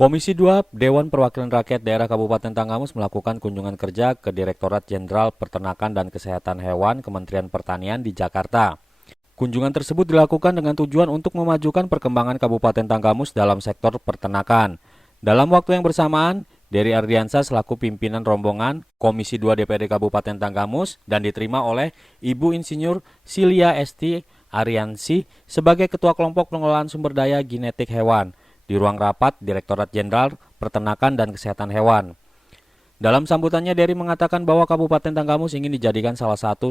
Komisi 2 Dewan Perwakilan Rakyat Daerah Kabupaten Tanggamus melakukan kunjungan kerja ke Direktorat Jenderal Peternakan dan Kesehatan Hewan Kementerian Pertanian di Jakarta. Kunjungan tersebut dilakukan dengan tujuan untuk memajukan perkembangan Kabupaten Tanggamus dalam sektor peternakan. Dalam waktu yang bersamaan, Dery Ardiansyah selaku pimpinan rombongan Komisi 2 DPRD Kabupaten Tanggamus dan diterima oleh Ibu Insinyur Silia Esti Ariansyah sebagai Ketua Kelompok Pengelolaan Sumber Daya Genetik Hewan di ruang rapat Direktorat Jenderal Peternakan dan Kesehatan Hewan. Dalam sambutannya, Dery mengatakan bahwa Kabupaten Tanggamus ingin dijadikan salah satu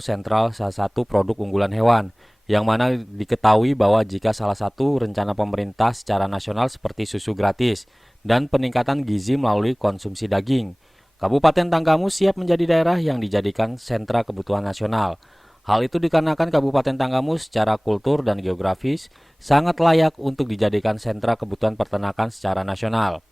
produk unggulan hewan, yang mana diketahui bahwa jika salah satu rencana pemerintah secara nasional seperti susu gratis dan peningkatan gizi melalui konsumsi daging, Kabupaten Tanggamus siap menjadi daerah yang dijadikan sentra kebutuhan nasional. Hal itu dikarenakan Kabupaten Tanggamus secara kultur dan geografis sangat layak untuk dijadikan sentra kebutuhan peternakan secara nasional.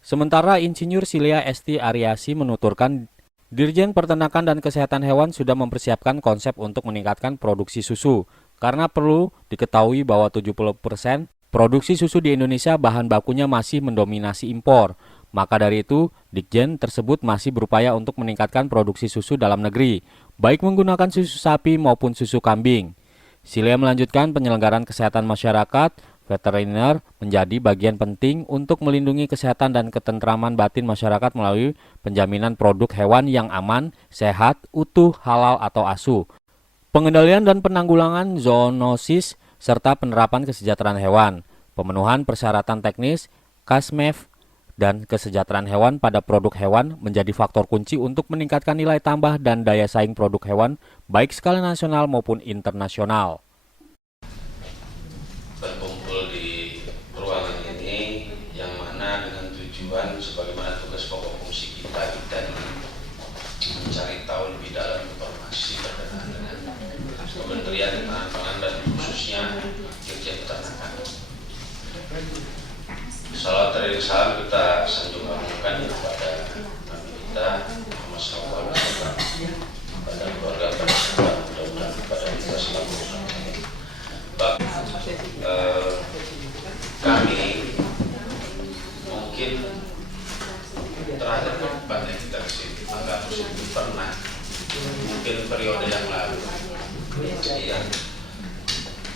Sementara Insinyur Silia Esti Ariansyah menuturkan Dirjen Peternakan dan Kesehatan Hewan sudah mempersiapkan konsep untuk meningkatkan produksi susu, karena perlu diketahui bahwa 70% produksi susu di Indonesia bahan bakunya masih mendominasi impor. Maka dari itu, Ditjen tersebut masih berupaya untuk meningkatkan produksi susu dalam negeri, baik menggunakan susu sapi maupun susu kambing. Silia melanjutkan penyelenggaraan kesehatan masyarakat, veteriner menjadi bagian penting untuk melindungi kesehatan dan ketentraman batin masyarakat melalui penjaminan produk hewan yang aman, sehat, utuh, halal atau ASU, pengendalian dan penanggulangan zoonosis, serta penerapan kesejahteraan hewan, pemenuhan persyaratan teknis, KASMEF, dan kesejahteraan hewan pada produk hewan menjadi faktor kunci untuk meningkatkan nilai tambah dan daya saing produk hewan baik skala nasional maupun internasional. Berkumpul di ruangan ini yang mana dengan tujuan sebagaimana tugas pokok fungsi kita mencari tahu lebih dalam informasi berkenaan dengan Kementerian Pertanian dan khususnya Dirjen Peternakan. Salawat dan salam kita sanjungkan kepada Nabi kita Muhammad SAW, kepada keluarga peternak, mudah-mudahan kepada kita selalu. Kami mungkin terakhir kedepannya kita kesini Tanggamus itu pernah mungkin periode yang lalu.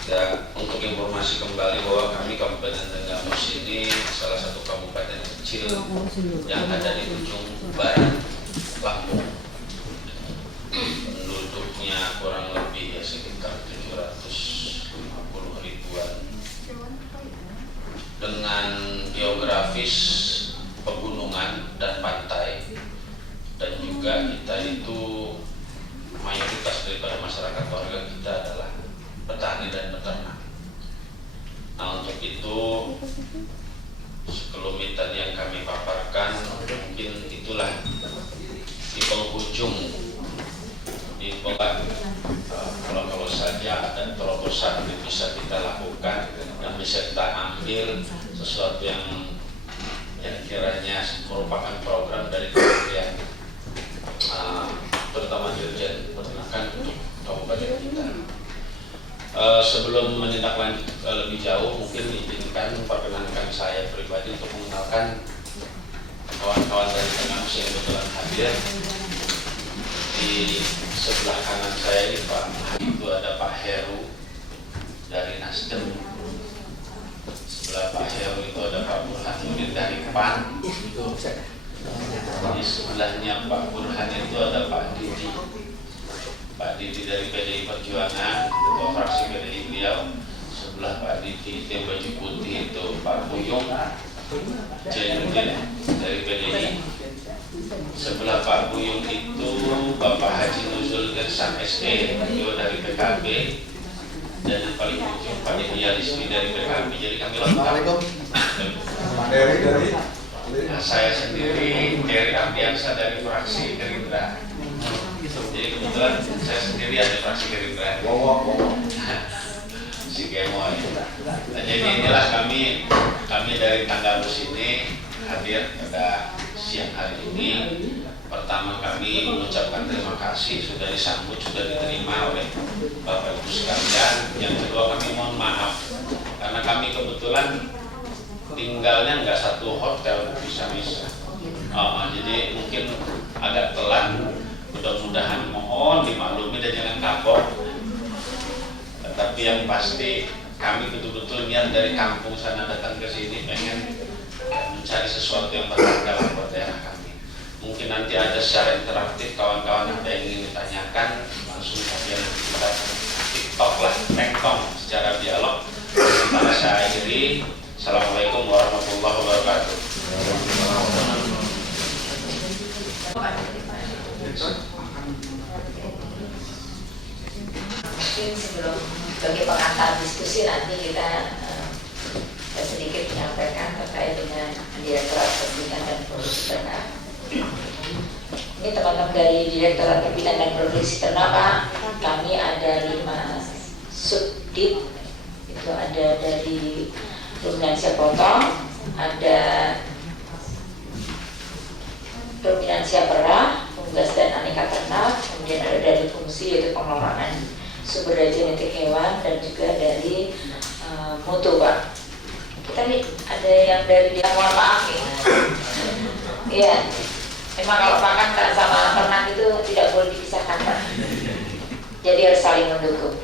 Ya, untuk informasi kembali bahwa kami Kabupaten Tanggamus ini salah satu kabupaten kecil yang ada di ujung barat Lampung. Penduduknya kurang lebih ya sekitar 750 ribuan. Dengan geografis pegunungan dan pantai, dan juga kita itu mayoritas daripada masyarakat warga kita adalah petani dan peternak. Nah, untuk itu sekelumitan yang kami paparkan mungkin itulah di penghujung di kalau saja ada terobosan yang bisa kita lakukan dan bisa kita ambil sesuatu yang kiranya merupakan program dari Kementerian terutama Dirjen Peternakan untuk kabupaten kita. Sebelum menindaklanjut lebih jauh, mungkin izinkan perkenankan saya pribadi untuk mengenalkan kawan-kawan dari Tanggamus yang kebetulan hadir. Di sebelah kanan saya ini Pak, itu ada Pak Heru dari Nasdem. Sebelah Pak Heru itu ada Pak Burhanuddin dari PAN. Di sebelahnya Pak Burhan itu ada Pak Didi. Pak Didi dari PDI Perjuangan, ketua fraksi PDI beliau. Sebelah Pak Didi yang baju putih itu Pak Buyung Jainuddin dari PDI. Sebelah Pak Buyung itu Bapak Haji Nuzul Gersam SD, beliau dari PKB. Dan yang paling ujung Pak Deddy Alismi dari PKB. Jadi kami lengkap. Nah, saya sendiri Dery Ardiansyah dari fraksi Gerindra. Jadi kebetulan saya sendiri ada fraksi Gerindra. Si Gemoy. Nah, jadi inilah kami dari Tanggamus ini hadir pada siang hari ini. Pertama kami mengucapkan terima kasih sudah disambut, sudah diterima oleh Bapak Ibu sekalian. Yang kami kebetulan tinggalnya nggak satu hotel, bisa-bisa. Jadi mungkin agak telat, mudah-mudahan mohon dimaklumi dan jangan kapok. Tapi yang pasti kami betul-betul niat dari kampung sana datang ke sini pengen mencari sesuatu yang berharga buat daerah kami. Mungkin nanti ada secara interaktif, kawan-kawan ada yang ingin ditanyakan langsung saja kita TikTok lah, tengtong secara dialog. Sementara saya akhiri, Assalamualaikum warahmatullahi wabarakatuh. Mungkin sebelum sebagai pengantar diskusi nanti kita sedikit menyampaikan terkait dengan Direktorat Pembinaan dan Produksi Ternak. Ini teman-teman dari Direktorat Pembinaan dan Produksi Ternak, Pak, kami ada 5 subdit. Itu ada dari ruminansia potong, ada ruminansia perah, unggas dan aneka ternak, kemudian ada dari fungsi yaitu pengelolaan sumber daya genetik hewan, dan juga dari mutu, Pak. Kita nih ada yang dari dia, mohon maaf ya. Iya, memang kalau pakan sama ternak itu tidak boleh dipisahkan, Pak. Jadi harus saling mendukung.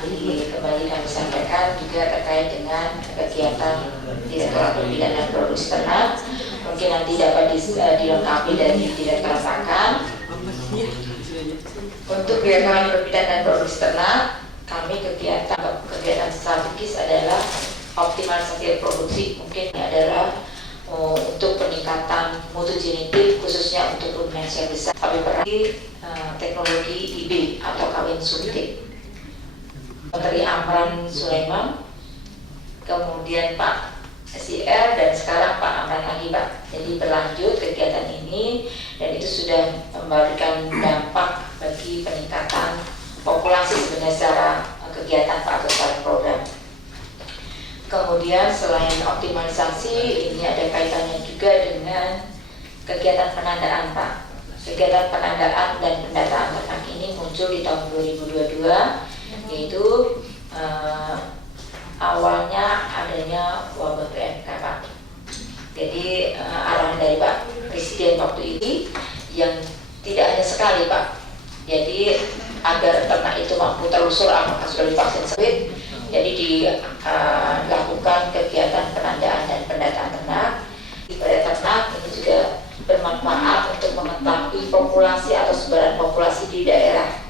Kembali kami sampaikan juga terkait dengan kegiatan Direktorat Pembinaan dan Produksi Ternak. Mungkin nanti dapat dilengkapi dari Direktorat Pakan. Untuk Direktorat Pembinaan dan Produksi Ternak, kami kegiatan strategis adalah optimalisasi produksi. Mungkin ini adalah untuk peningkatan mutu genetik khususnya untuk ruminansia besar. Kami berarti teknologi IB atau kawin suntik. Menteri Amran Sulaiman, kemudian Pak SIR, dan sekarang Pak Amran lagi, Pak. Jadi berlanjut kegiatan ini dan itu sudah memberikan dampak bagi peningkatan populasi sebenarnya secara kegiatan Pak atau secara program. Kemudian selain optimalisasi, ini ada kaitannya juga dengan kegiatan penandaan, Pak. Kegiatan penandaan dan pendataan ternak ini muncul di tahun 2022, yaitu awalnya adanya wabah PMK, Pak. Jadi arahan dari Pak Presiden waktu ini yang tidak hanya sekali, Pak. Jadi agar ternak itu mampu telusur apakah sudah divaksin COVID, jadi dilakukan kegiatan penandaan dan pendataan ternak. Pada ternak ini juga bermanfaat untuk mengetahui populasi atau sebaran populasi di daerah.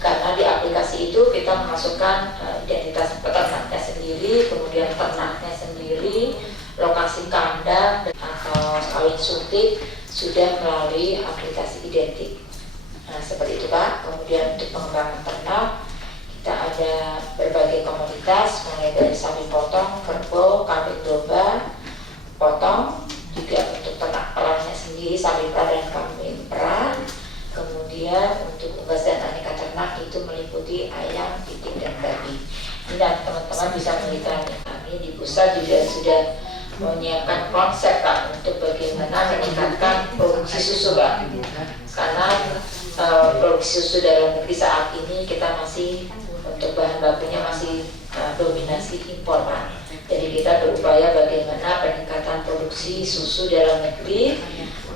Karena di aplikasi itu kita memasukkan identitas peternaknya sendiri, kemudian ternaknya sendiri, lokasi kandang atau kawin suntik sudah melalui aplikasi identik. Nah, seperti itu, Pak. Kemudian untuk pengembangan ternak, kita ada berbagai komoditas, mulai dari sapi potong, kerbau, kambing domba, potong, juga untuk ternak perahnya sendiri, sapi perah dan kambing perah. Kemudian untuk unggas dan aneka ternak itu meliputi ayam, piting, dan babi. Ini teman-teman bisa melihat kami di pusat juga sudah menyiapkan konsep, Pak, untuk bagaimana meningkatkan produksi susu, Pak. Karena produksi susu dalam negeri saat ini kita masih untuk bahan bakunya masih dominasi impor, Pak. Jadi kita berupaya bagaimana peningkatan produksi susu dalam negeri,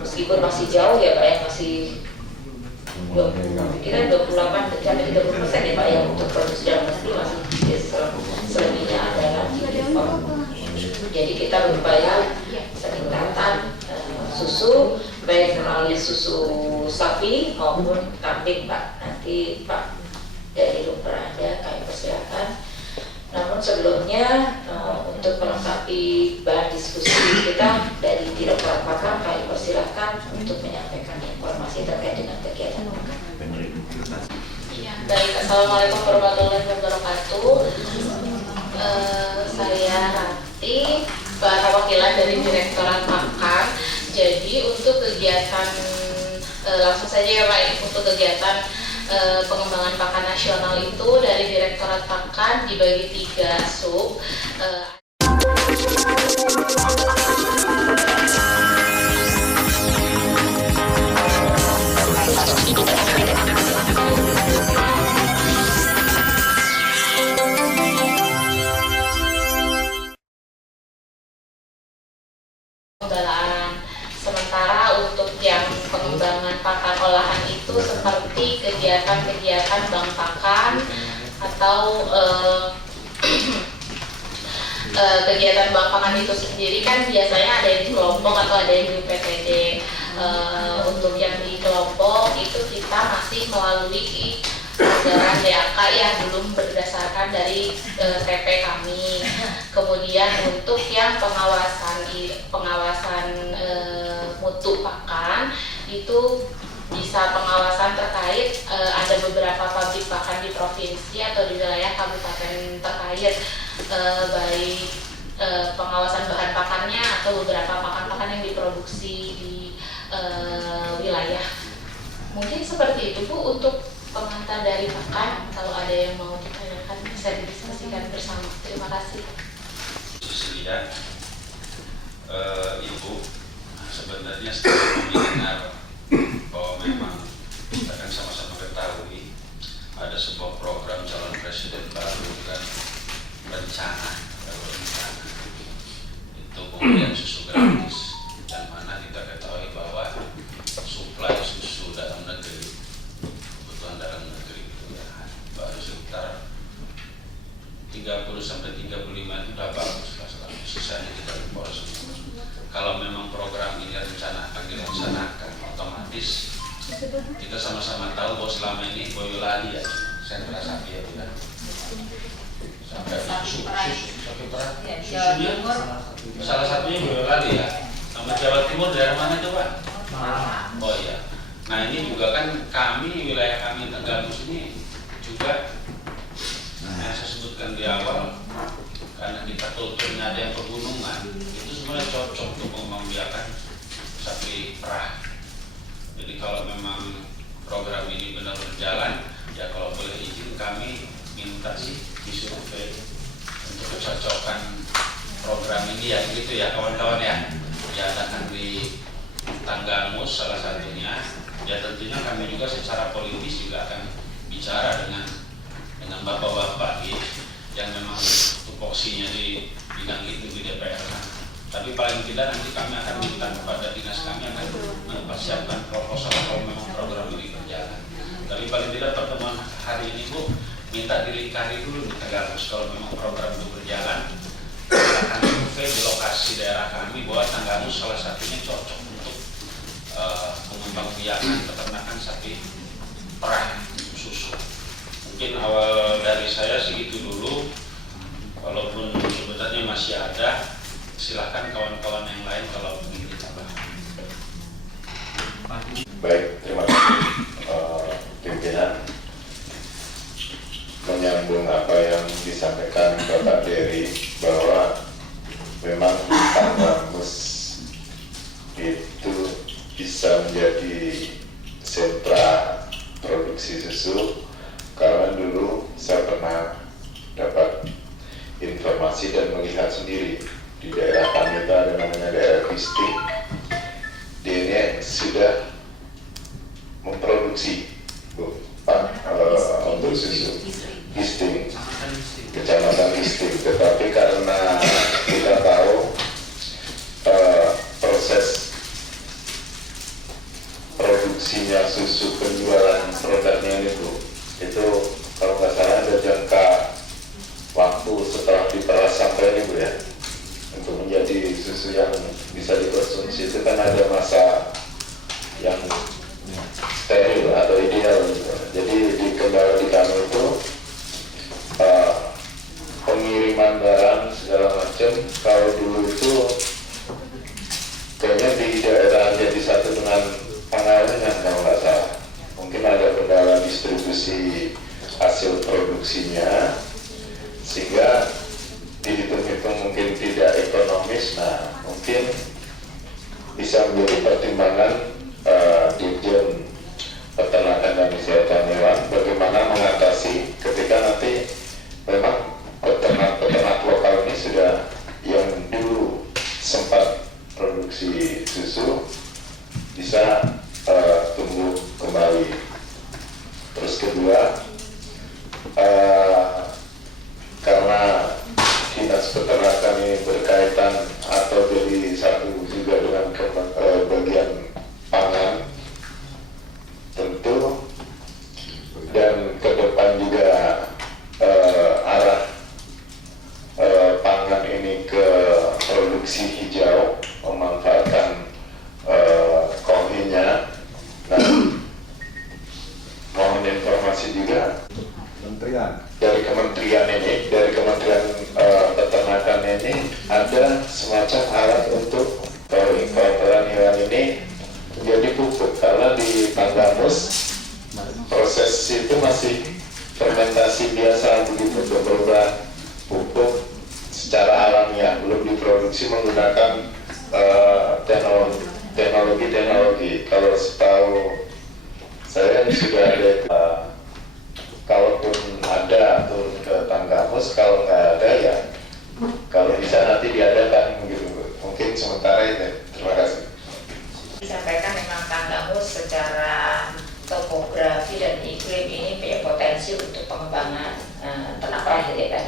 meskipun masih jauh ya, Pak, yang masih 28 sampai 30% ya, Pak, yang untuk produksi dalam negeri masih selebihnya adalah impor. Jadi kita berupaya peningkatan susu baik melalui susu sapi maupun kambing, Pak. Nanti Pak dari lumper ada kami persilakan. Namun sebelumnya untuk melengkapi bahan diskusi kita dari Direktorat Pakan, kami persilakan untuk menyampaikan informasi terkait dengan kegiatan pakan. Baik, Assalamualaikum warahmatullahi wabarakatuh. Saya Rati, perwakilan dari Direktorat Pakan. Jadi untuk kegiatan langsung saja ya, Pak, untuk kegiatan pengembangan pakan nasional itu dari Direktorat Pakan dibagi 3 sub. kegiatan bank pakan atau kegiatan bank pakan itu sendiri kan biasanya ada yang di kelompok atau ada yang di PTD. Untuk yang di kelompok itu kita masih melalui anggaran DAK yang belum berdasarkan dari TP kami. Kemudian untuk yang pengawasan mutu pakan itu bisa pengawasan terkait ada beberapa pabrik pakan di provinsi atau di wilayah kabupaten terkait, baik pengawasan bahan pakannya atau beberapa pakan-pakan yang diproduksi di wilayah. Mungkin seperti itu Bu untuk pengantar dari pakan. Kalau ada yang mau ditanyakan bisa didiskusikan bersama. Terima kasih. Lihat, Ibu, sebenarnya setelah mendengar bahwa memang kita kan sama-sama ketahui ada sebuah program calon presiden baru kan rencana itu pemberian susu gratis, dan mana kita ketahui bahwa suplai susu dalam negeri, kebutuhan dalam negeri itu ya baru sekitar 30-35 itu udah bagus lah, sisanya kita impor semua. Kalau memang program ini rencana akan dilaksanakan, otomatis kita sama-sama tahu bahwa selama ini Boyolali ya sentra sapi ya tidak sampai susunya salah satunya Boyolali ya. Sama Jawa Timur daerah mana itu Pak? Oh iya. Nah ini juga kan kami, wilayah kami Tenggamus ini juga yang saya sebutkan di awal, karena kita kulturnya ada yang pegunungan, itu sebenarnya cocok untuk membiarkan sapi perah. Jadi kalau memang program ini benar berjalan, ya kalau boleh izin kami minta sih disurvei untuk kecocokan program ini ya, gitu ya kawan-kawan ya. Diadakan di Tanggamus salah satunya. Ya tentunya kami juga secara politis juga akan bicara dengan bapak-bapak yang memang tupoksinya di bidang itu di DPR kan. Tapi paling tidak nanti kami akan minta kepada dinas kami akan mempersiapkan proposal kalau memang program ini berjalan. Tapi paling tidak pertemuan hari ini Bu minta dilingkari dulu di Tanggamus kalau memang program itu berjalan. Kita akan survei di lokasi daerah kami bahwa Tanggamus salah satunya cocok untuk pengembangbiakan peternakan sapi perah susu. Mungkin awal dari saya segitu dulu, walaupun sebenarnya masih ada, silahkan kawan-kawan yang lain kalau ingin ditambah. Baik, terima kasih pimpinan. Menyambung apa yang disampaikan Bapak Dery bahwa memang Tanggamus itu bisa menjadi sentra produksi susu. Karena dulu saya pernah dapat informasi dan melihat sendiri di daerah kami itu ada namanya daerah Kristi. Dia sudah memproduksi untuk susu Kristi, kecamatan Kristi. Tetapi karena kita tahu proses produksinya susu, penjualan produknya itu kalau nggak salah ada jangka waktu setelah diperas sampai ini Bu ya, untuk menjadi susu yang bisa dikonsumsi itu kan ada masa yang steril atau ideal gitu. Jadi di kendala di kami itu pengiriman barang segala macam, kalau dulu itu kayaknya di daerah jadi satu dengan pengalengan kalau nggak salah. Mungkin ada kendala distribusi hasil produksinya sehingga dihitung-hitung mungkin tidak ekonomis. Nah mungkin bisa menjadi pertimbangan Dirjen Peternakan dan Kesehatan Hewan bagaimana mengatasi ketika nanti memang peternak lokal ini sudah yang dulu sempat produksi susu bisa tumbuh kembali. Terus kedua, karena dinas peternakan ini berkaitan atau jadi satu juga dengan bagian dari kementerian ini, dari Kementerian Peternakan ini ada semacam alat untuk kotoran hewan ini menjadi pupuk, karena di Tanggamus proses itu masih fermentasi biasa begitu untuk berubah pupuk secara alamiah, belum diproduksi menggunakan teknologi. Kalau setahu saya sudah ada, kalaupun ada turun ke Tanggamus, kalau nggak ada ya kalau bisa nanti diadakan gitu. Mungkin sementara ini. Terima kasih. Disampaikan memang Tanggamus secara topografi dan iklim ini punya potensi untuk pengembangan ternak perah ya kan.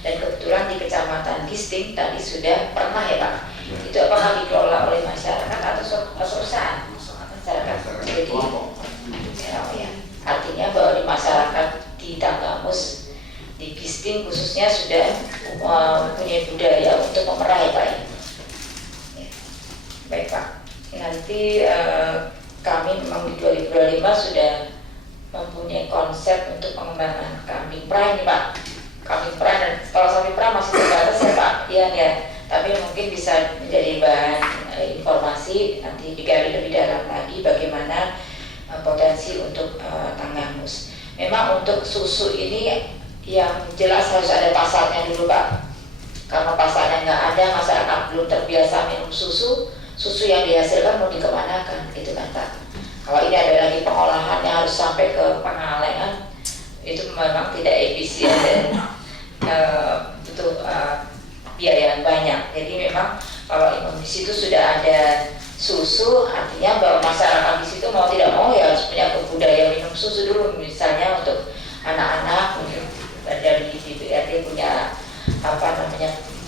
Dan kebetulan di Kecamatan Gisting tadi sudah pernah ya Pak. Itu apakah dikelola oleh masyarakat atau perusahaan? Masyarakat. Jadi ya, artinya bahwa di masyarakat di Tanggamus, di Gisting khususnya sudah punya budaya untuk memerah ya Pak. Ya. Baik Pak. Nanti kami memang di 2025 sudah mempunyai konsep untuk pengembangan kambing perah ini Pak. Kambing perah, dan kalau sapi perah masih terbatas ya Pak, ya. Tapi mungkin bisa menjadi bahan informasi nanti digali lebih dalam lagi bagaimana potensi untuk Tanggamus. Memang untuk susu ini yang jelas harus ada pasarnya dulu Pak. Karena pasarnya nggak ada, masyarakat belum terbiasa minum susu yang dihasilkan mau dikemanakan, gitu kan Pak. Kalau ini ada lagi pengolahannya harus sampai ke pengalengan, itu memang tidak efisien dan butuh biaya yang banyak. Jadi memang kalau di situ sudah ada susu, artinya bahwa masyarakat di situ mau tidak mau ya harus punya budaya minum susu dulu. Misalnya untuk anak-anak, mungkin dari DPRD punya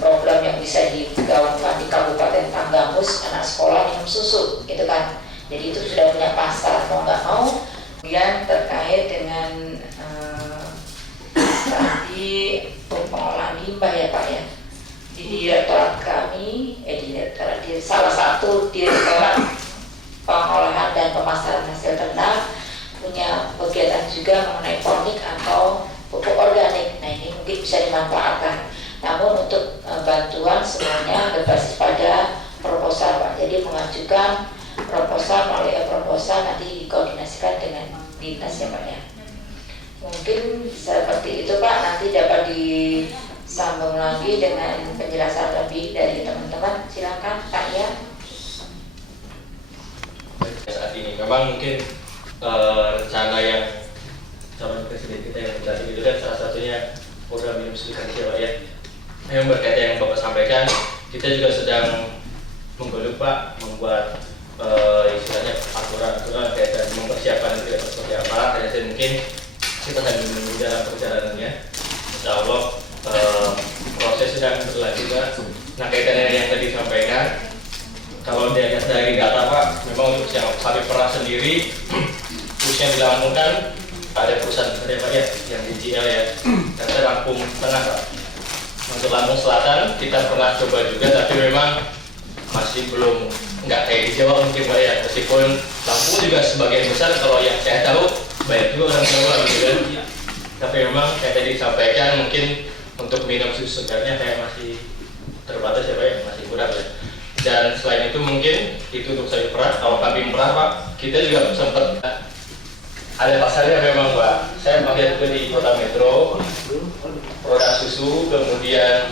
program yang bisa digaungkan di Kabupaten Tanggamus, anak sekolah minum susu, gitu kan. Jadi itu sudah punya pasar, mau nggak mau. Kemudian terkait dengan tadi pengolahan limbah ya Pak ya. Di direktorat kami, di salah satu direktorat pengolahan dan pemasaran hasil ternak punya kegiatan juga mengenai ponik atau pupuk organik. Nah ini mungkin bisa dimanfaatkan. Namun untuk bantuan semuanya berbasis pada proposal Pak. Jadi mengajukan proposal melalui proposal nanti dikoordinasikan dengan dinas ya Pak ya. Mungkin seperti itu Pak, nanti dapat disambung lagi dengan penjelasan lebih dari teman-teman. Silakan Pak ya. Saat ini memang mungkin rencana yang calon presiden kita yang tadi itu kan salah satunya program minum susu gratis ya Pak ya. Yang berkaitan yang Bapak sampaikan, kita juga sedang menggodok Pak, membuat istilahnya aturan-aturan kaitan mempersiapkan itu seperti apa. Hanya mungkin kita sedang menunggu dalam perjalanannya. Insya Allah proses sedang berlanjut Pak. Nah kaitannya yang tadi disampaikan, kalau dilihat dari data Pak, memang untuk yang sapi perah sendiri, khususnya di Lampung kan ada perusahaan besar ya Pak ya, yang di GL ya, kata Lampung Tengah Pak. Untuk Lampung Selatan kita pernah coba juga, tapi memang masih belum nggak kayak di Jawa mungkin Pak ya. Meskipun Lampung juga sebagian besar kalau yang saya tahu banyak juga orang Jawa gitu kan. Tapi memang kayak tadi disampaikan mungkin untuk minum susu segarnya kayak masih terbatas ya Pak ya, masih kurang ya. Dan selain itu mungkin itu untuk sapi perah. Kalau kambing perah Pak, kita juga sempat ada pasarnya memang Pak. Saya melihat juga di Kota Metro produk susu, kemudian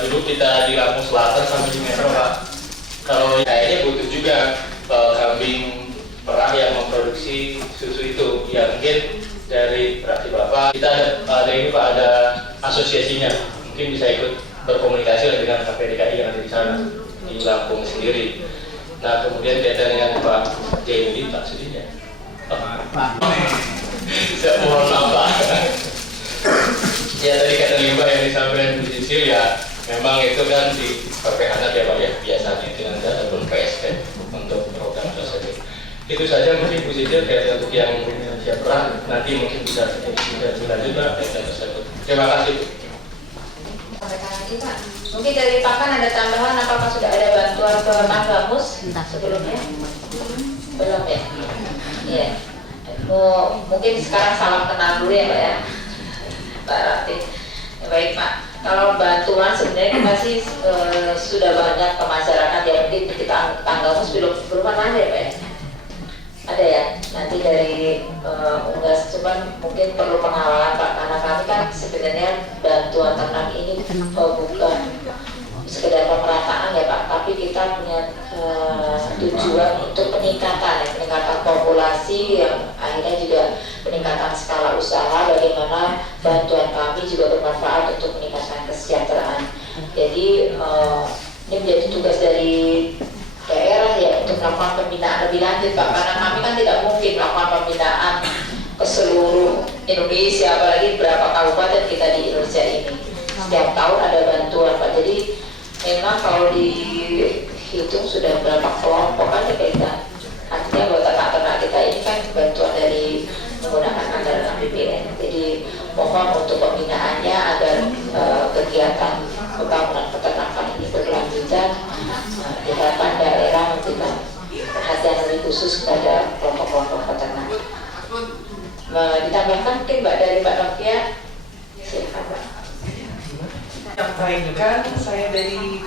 dulu kita di Lampung Selatan sampai di Metro Pak. Kalau kayaknya butuh juga kambing perah yang memproduksi susu itu. Ya mungkin dari fraksi Bapak kita ada ini Pak, ada asosiasinya. Mungkin bisa ikut berkomunikasi dengan KPDKI yang ada di sana di Lampung sendiri. Nah kemudian kaitan dengan Pak Jaini, Pak Sudinya. Saya mohon maaf Pak. Ya tadi kata limbah yang disampaikan Bu Sisil ya memang itu kan di PPH ya Pak ya, biasanya itu nanti ataupun PSP untuk program tersebut. Itu saja mungkin Bu Siti, kayak untuk yang siap perang nanti mungkin bisa dilanjut Pak. Terima kasih Bu. Sampaikan lagi Pak. Mungkin dari Pakan ada tambahan, apakah sudah ada bantuan ke Tanggamus sebelumnya? Belum ya? Iya. Mungkin sekarang salam kenal dulu ya Pak ya. Pak Rati. Ya, baik Pak. Kalau bantuan sebenarnya kita sih sudah banyak ke masyarakat ya, mungkin kita Tanggamus belum ada ya Pak ya? Ada ya, nanti dari Unggas, cuman mungkin perlu pengawalan Pak, karena kami kan sebenarnya bantuan ternak ini bukan sekedar pemerataan ya Pak, tapi kita punya tujuan untuk peningkatan populasi yang akhirnya juga peningkatan skala usaha, bagaimana bantuan kami juga bermanfaat untuk meningkatkan kesejahteraan. Jadi ini menjadi tugas dari daerah ya untuk melakukan pembinaan lebih lanjut Pak, karena kami kan tidak mungkin melakukan pembinaan ke seluruh Indonesia, apalagi berapa kabupaten kita di Indonesia ini. Setiap tahun ada bantuan Pak, jadi memang kalau dihitung sudah berapa kelompok aja kita. Artinya buat ternak-ternak kita ini kan bantuan dari menggunakan anggaran APBN. Jadi mohon untuk pembinaannya agar kegiatan pembangunan peternakan ini berkelanjutan. Diharapkan daerah memberikan perhatian lebih khusus kepada kelompok-kelompok peternak. Ditambahkan mungkin Mbak dari Mbak Novia, silakan Mbak. Sampaikan saya dari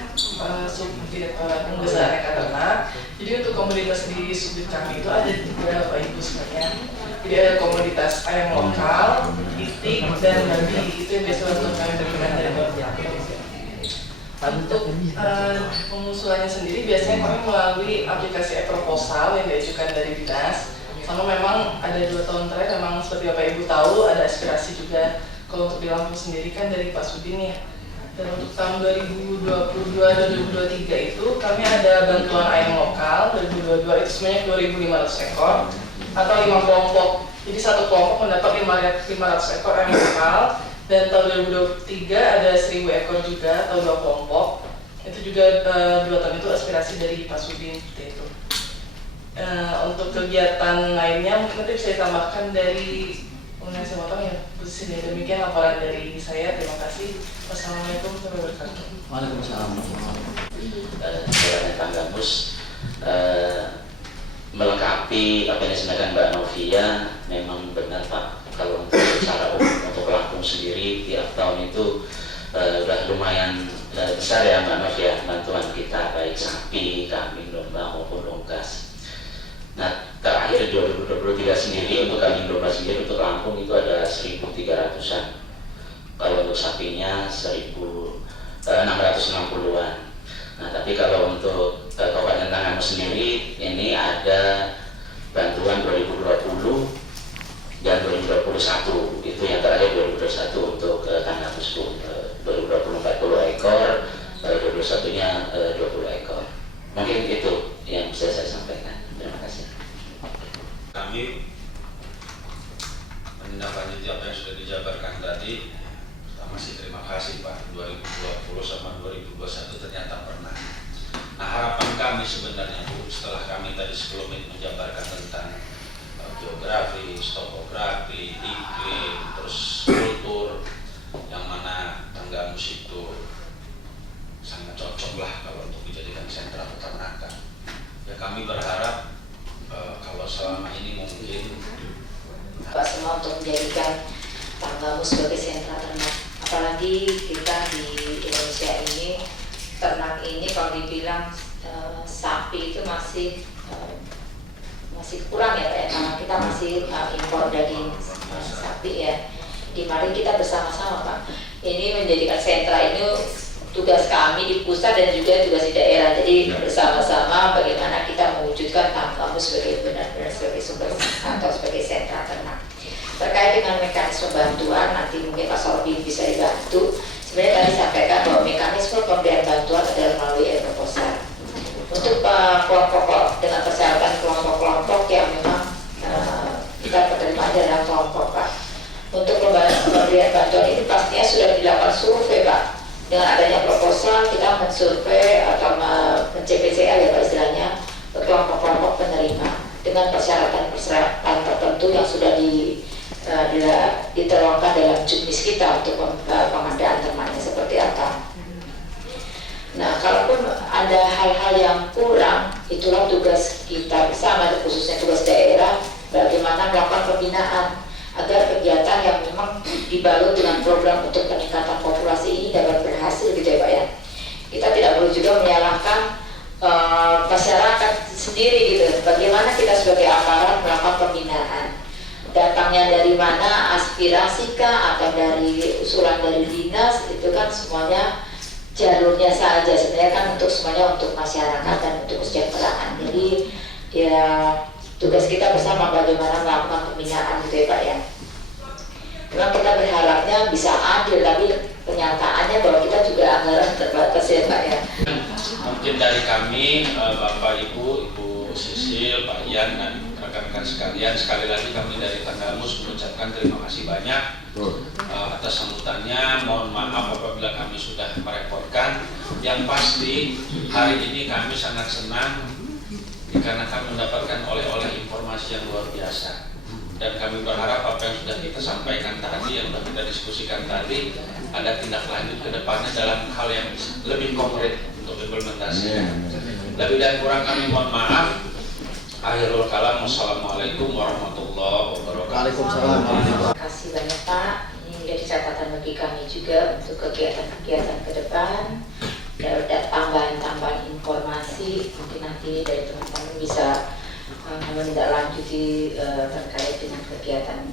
Subdirektorat Pengusahaan Aneka Ternak. Jadi untuk komoditas di subdit kami itu ada beberapa ibu sebenarnya. Jadi ada komoditas ayam lokal, itik, dan babi. Itu yang biasa untuk kami berikan dari untuk pengusulannya sendiri biasanya kami melalui aplikasi e-proposal yang diajukan dari dinas. Sama memang ada 2 tahun terakhir memang seperti Bapak Ibu tahu ada aspirasi juga kalau untuk di Lampung sendiri kan dari Pak Sudin ya. Dan untuk tahun 2022 dan 2023 itu kami ada bantuan ayam lokal 2022 itu sebanyak 2.500 ekor atau 5 kelompok. Jadi satu kelompok mendapat 500 ekor ayam lokal. Dan tahun 2023 ada 1.000 ekor juga atau 2 kelompok. Itu juga 2 tahun itu aspirasi dari Pak Sudin seperti itu. Untuk kegiatan lainnya mungkin nanti bisa ditambahkan dari Saya potong ya, posisi demikian laporan dari saya. Terima kasih. Wassalamualaikum warahmatullahi wabarakatuh. Waalaikumsalam. Daerah Tanggamus melengkapi apa yang disampaikan Mbak Novia, memang benar Pak. Kalau untuk secara umum untuk Lampung sendiri tiap tahun itu sudah lumayan besar ya Mbak Novia bantuan kita, baik sapi, kambing, domba maupun unggas. Nah, terakhir 2023 sendiri untuk kambing domba sendiri untuk Lampung itu ada 1.300-an. Kalau untuk sapinya 1.660-an. Nah, tapi kalau untuk Kabupaten Tanggamus sendiri ini ada bantuan 2020 dan 2021. Itu yang terakhir 2021 untuk Tanggamus 2020 40 ekor, 2021-nya 20 ekor. Mungkin itu yang bisa saya sampaikan. Terima kasih. Kami menindaklanjuti apa yang sudah dijabarkan tadi. Pertama sih terima kasih Pak, 2020 sama 2021 ternyata pernah. Nah, harapan kami sebenarnya Bu, setelah kami tadi sebelum ini menjabarkan tentang geografi, topografi, iklim, terus kultur, yang mana Tanggamus itu sangat cocok lah kalau untuk dijadikan sentra peternakan. Ya kami berharap kalau selama ini mungkin Pak semua untuk menjadikan Tanggamus sebagai sentra ternak. Apalagi kita di Indonesia ini ternak ini kalau dibilang sapi itu masih kurang ya Pak ya, karena kita masih impor daging sapi ya. Di mari kita bersama-sama Pak. Ini menjadikan sentra ini tugas kami di pusat dan juga tugas di daerah. Jadi bersama-sama bagaimana kita mewujudkan Tanggamus sebagai benar-benar sebagai sumber atau sebagai sentra ternak. Terkait dengan mekanisme bantuan, nanti mungkin Pak Sorbi bisa dibantu. Sebenarnya tadi sampaikan bahwa mekanisme pemberian bantuan adalah melalui e-proposal. Untuk kelompok dengan persyaratan kelompok-kelompok yang memang kita penerima adalah kelompok Pak. Untuk pemberian bantuan ini pastinya sudah dilakukan survei Pak. Dengan adanya proposal kita mensurvei atau men-CPCL ya Pak istilahnya kelompok-kelompok penerima. dengan persyaratan-persyaratan tertentu yang sudah diterangkan dalam juknis kita untuk pengadaan termaknya seperti apa. Nah, kalaupun ada hal-hal yang kurang, itulah tugas kita bersama, khususnya tugas daerah, bagaimana melakukan pembinaan agar kegiatan yang memang dibalut dengan program untuk peningkatan populasi ini dapat berhasil gitu ya Pak ya. Kita tidak perlu juga menyalahkan masyarakat sendiri gitu. Bagaimana kita sebagai aparat melakukan pembinaan? Datangnya dari mana, aspirasi kah atau dari usulan dari dinas, itu kan semuanya jalurnya saja sebenarnya kan untuk semuanya untuk masyarakat dan untuk kesejahteraan. Jadi ya tugas kita bersama bagaimana melakukan pembinaan gitu ya Pak ya. Memang kita berharapnya bisa adil, tapi kenyataannya bahwa kita juga anggaran terbatas ya Pak ya. Mungkin dari kami, Bapak Ibu Sisil, Pak Ian dan rekan-rekan sekalian, sekali lagi kami dari Tanggamus mengucapkan terima kasih banyak atas sambutannya. Mohon maaf apabila kami sudah merepotkan. Yang pasti hari ini kami sangat senang dikarenakan mendapatkan oleh-oleh informasi yang luar biasa. Dan kami berharap apa yang sudah kita sampaikan tadi, yang sudah kita diskusikan tadi, ada tindak lanjut ke depannya dalam hal yang lebih konkret untuk implementasi. Lebih dan kurang kami mohon maaf. Akhirul kalam, wassalamualaikum warahmatullahi wabarakatuh. Terima kasih banyak Pak. Ini menjadi catatan bagi kami juga untuk kegiatan-kegiatan ke depan. Ada tambahan informasi, mungkin nanti dari teman-teman bisa menindaklanjuti terkait dengan kegiatan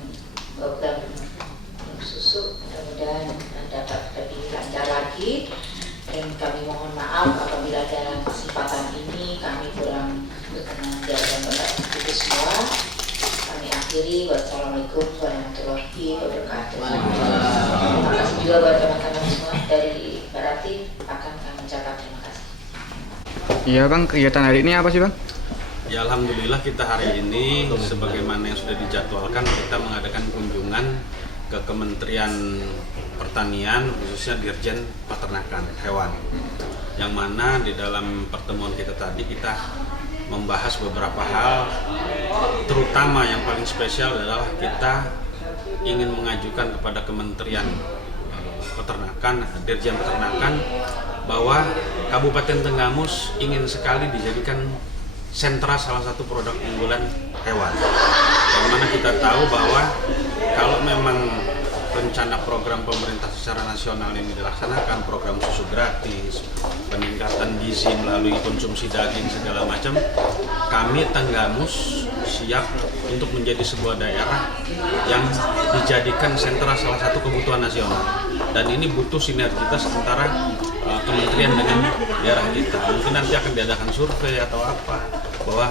program susu. Mudah-mudahan dapat lebih lancar lagi. Dan kami mohon maaf apabila dalam kesempatan ini kami kurang berkenan jawaban Bapak Ibu semua. Kami akhiri. Wassalamualaikum warahmatullahi wabarakatuh. Terima kasih juga buat teman-teman semua dari Barati. Akan kami ucapkan terima kasih. Iya Bang, kegiatan hari ini apa sih Bang? Ya alhamdulillah kita hari ini sebagaimana yang sudah dijadwalkan kita mengadakan kunjungan ke Kementerian Pertanian, khususnya Dirjen Peternakan Hewan, yang mana di dalam pertemuan kita tadi kita membahas beberapa hal, terutama yang paling spesial adalah kita ingin mengajukan kepada Kementerian Peternakan, Dirjen Peternakan, bahwa Kabupaten Tenggamus ingin sekali dijadikan sentra salah satu produk unggulan hewan. Yang mana kita tahu bahwa kalau memang rencana program pemerintah secara nasional ini dilaksanakan, program susu gratis, peningkatan gizi melalui konsumsi daging segala macam, kami Tenggamus siap untuk menjadi sebuah daerah yang dijadikan sentra salah satu kebutuhan nasional. Dan ini butuh sinergitas antara kementerian dengan daerah kita. Mungkin nanti akan diadakan survei atau apa, bahwa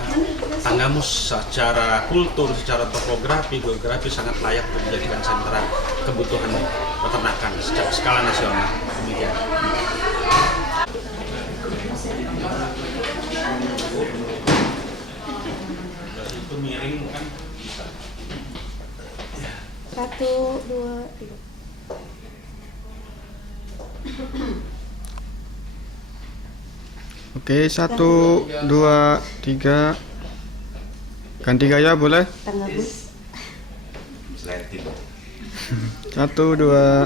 Tanggamus secara kultur, secara topografi, geografi sangat layak untuk dijadikan sentra kebutuhan peternakan secara skala nasional. Demikian. Itu miring kan bisa. 1, 2, 3. Oke, 1, 2, 3. Ganti gaya boleh? Tanggamus. 1, 2,